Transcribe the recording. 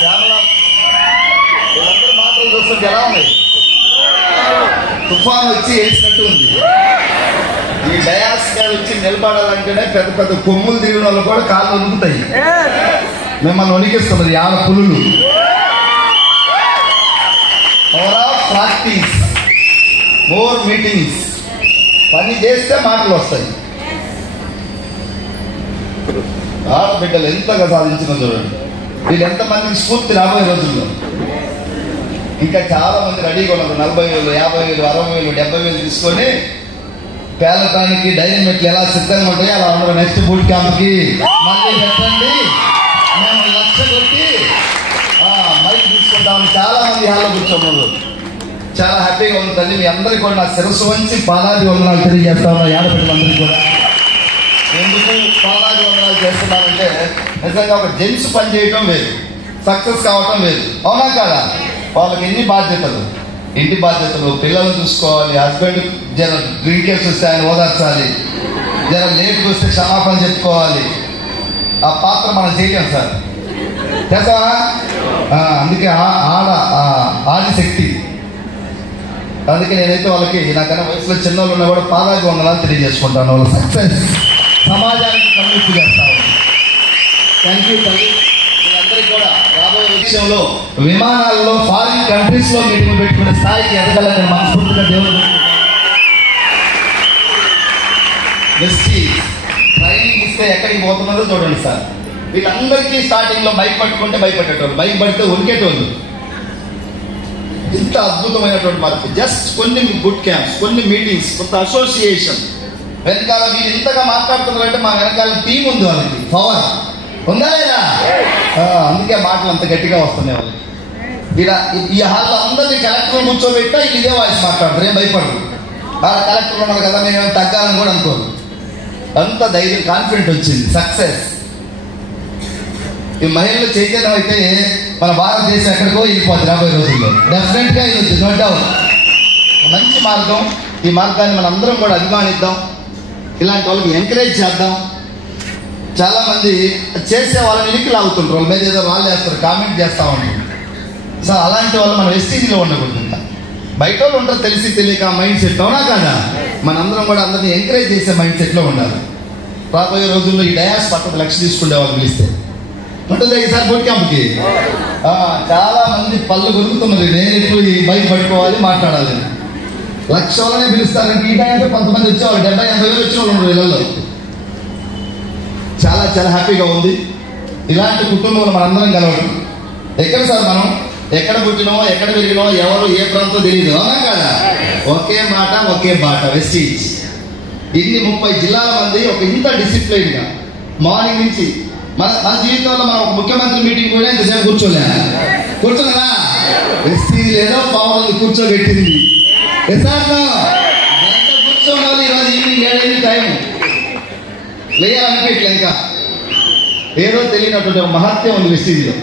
వీళ్ళందరూ మాటలు చూస్తుంటే ఎలా ఉన్నాయి? తుఫాను వచ్చి వేసినట్టు ఉంది. ఈ డయాస్ గారు వచ్చి నిలబడాలంటేనే పెద్ద పెద్ద కొమ్ములు తిరిగిన వాళ్ళు కూడా కాళ్ళు వణుకుతాయి. మిమ్మల్ని వణికిస్తున్నది ఆడ పులులు. Practice, more meetings. పని చేస్తే మాటలు వస్తాయి. ఆడబిడ్డలు ఎంతగా సాధించిన చూడండి. వీళ్ళు ఎంతమందికి స్ఫూర్తి రాబోయే రోజుల్లో. ఇంకా చాలా మంది రెడీగా ఉన్నారు. 40,000, 50,000, 60,000, 70,000 తీసుకొని పేలటానికి డైనమిక్లు ఎలా సిద్ధంగా ఉంటాయి అలా ఉండరు. నెక్స్ట్ బూట్ క్యాంప్కి మళ్ళీ పెట్టండి, మేము 1,00,000 కొట్టి మైక్ తీసుకుంటామని చాలా మంది హాల్లో కూర్చోన్నారు. చాలా హ్యాపీగా ఉంది తల్లి. మీ అందరికీ కూడా నా శిరస్సు వంచి పాదాది వందనాలు తెలియజేస్తా ఉన్నా. ఆడపిల్లలందరికీ కూడా ఎందుకు పాదాది వందనాలు చేస్తున్నారంటే, నిజంగా ఒక జెంట్స్ పని చేయటం వేరు, సక్సెస్ కావటం వేరు. అవునా కాదా? వాళ్ళకి ఎన్ని బాధ్యతలు, ఇంటి బాధ్యతలు, పిల్లలు చూసుకోవాలి, హస్బెండ్ జర డ్రింకేసి వస్తే ఆయన ఓదార్చాలి, జర లేట్కి వస్తే క్షమాపణ చెప్పుకోవాలి. ఆ పాత్ర మనం చేయలేం సార్, చేస్తావా? అందుకే ఆదిశక్తి. అందుకే నేనైతే వాళ్ళకి నాకన్నా వయసులో చిన్నోళ్ళు ఉన్నా కూడా పాదాది వందనాలు తెలియజేసుకుంటాను. వాళ్ళ సక్సెస్ సమాజానికి కనువిప్పు చేస్తాను. థ్యాంక్ యూ తల్లి. అందరికీ కూడా రాబోయే విషయంలో విమానాల్లో ఫారిన్ కంట్రీస్ లో మీటింగ్ పెట్టుకునే స్థాయికి ఎదగాలని మనస్ఫూర్తిగా దేవుడు ట్రైనింగ్ ఇస్తే ఎక్కడికి పోతున్నారో చూడండి సార్. వీళ్ళందరికీ స్టార్టింగ్ లో బైక్ పట్టుకుంటే భయపడేటోళ్ళు, బైక్ పడితే ఉరికేటోళ్ళు. ఇంత అద్భుతమైనటువంటి మార్పు. జస్ట్ కొన్ని గుడ్ క్యాంప్స్, కొన్ని మీటింగ్స్, కొంత అసోసియేషన్ వెనకాల వీళ్ళు ఇంతగా మాట్లాడుతున్నారంటే మా వెనకాల టీం ఉంది, వాళ్ళకి పవర్ ఉందా లేదా? అందుకే మాటలు అంత గట్టిగా వస్తున్నాయి వాళ్ళకి. ఇలా ఈ హాల్లో అందరినీ కలెక్టర్ కూర్చోబెట్టా ఇదే వాయిస్ మాట్లాడతారు, ఏం భయపడరు. వాళ్ళ కలెక్టర్ ఉన్నారు కదా, మేమేం తగ్గాలని కూడా అనుకోరు. అంత ధైర్యం, కాన్ఫిడెంట్ వచ్చింది. సక్సెస్. ఈ మహిళలు చైతన్యం అయితే మన భారతదేశం ఎక్కడికో వెళ్ళిపోతుంది రాబోయే రోజుల్లో. డెఫినెట్ గా ఇది నో డౌట్ మంచి మార్గం. ఈ మార్గాన్ని మనం అందరం కూడా అభిమానిద్దాం, ఇలాంటి వాళ్ళకి ఎంకరేజ్ చేద్దాం. చాలా మంది చేసే వాళ్ళని ఇనికి లాగుతుంటారు, వాళ్ళ మీద ఏదో వాళ్ళు వేస్తారు, కామెంట్ చేస్తా ఉంటారు. సో అలాంటి వాళ్ళు మన వెస్టీజ్లో ఉండకూడదు. బయట వాళ్ళు ఉంటారు తెలిసి తెలియక మైండ్ సెట్. అవునా కాదా? మనందరం కూడా అందరినీ ఎంకరేజ్ చేసే మైండ్ సెట్లో ఉండాలి. రాబోయే రోజుల్లో ఈ డయాస్ పక్కకు 1,00,000 తీసుకునే వాళ్ళు పిలిస్తే ఉంటుంది సార్ బూట్ క్యాంప్కి. చాలా మంది పళ్ళు కొరుకుతున్నారు, నేను ఎప్పుడు ఈ బైక్ పట్టుకోవాలి మాట్లాడాలి. 1,00,000 వాళ్ళనే పిలుస్తారు. ఈ టైంలో కొంతమంది వచ్చేవాళ్ళు 70,000-80,000 వచ్చిన వాళ్ళు ఉన్నారు ఇళ్ళల్లో. చాలా చాలా హ్యాపీగా ఉంది. ఇలాంటి కుటుంబంలో మనందరం కలవడం. ఎక్కడ సార్ మనం ఎక్కడ పుట్టినో, ఎక్కడ పెరిగినో, ఎవరు ఏ ప్రాంతం తెలియదు. అవునా కదా? ఒకే మాట ఒకే బాట వెస్టీజ్. ఇన్ని 30 జిల్లాల మంది ఒక ఇంత డిసిప్లైన్ గా మార్నింగ్ నుంచి మన జీవితంలో మనం ఒక ముఖ్యమంత్రి మీటింగ్ కూడా ఇంతసేపు కూర్చున్నారా? వెస్టీజ్ ఏదో పావులు కూర్చోబెట్టింది. ఎంత కూర్చోవాలి. ఈరోజు ఈవినింగ్ 7 టైం లేయాలనిపించలే. ఇంకా ఏదో తెలియనటువంటి ఒక మహత్యం ఉంది వెస్టీజ్లో.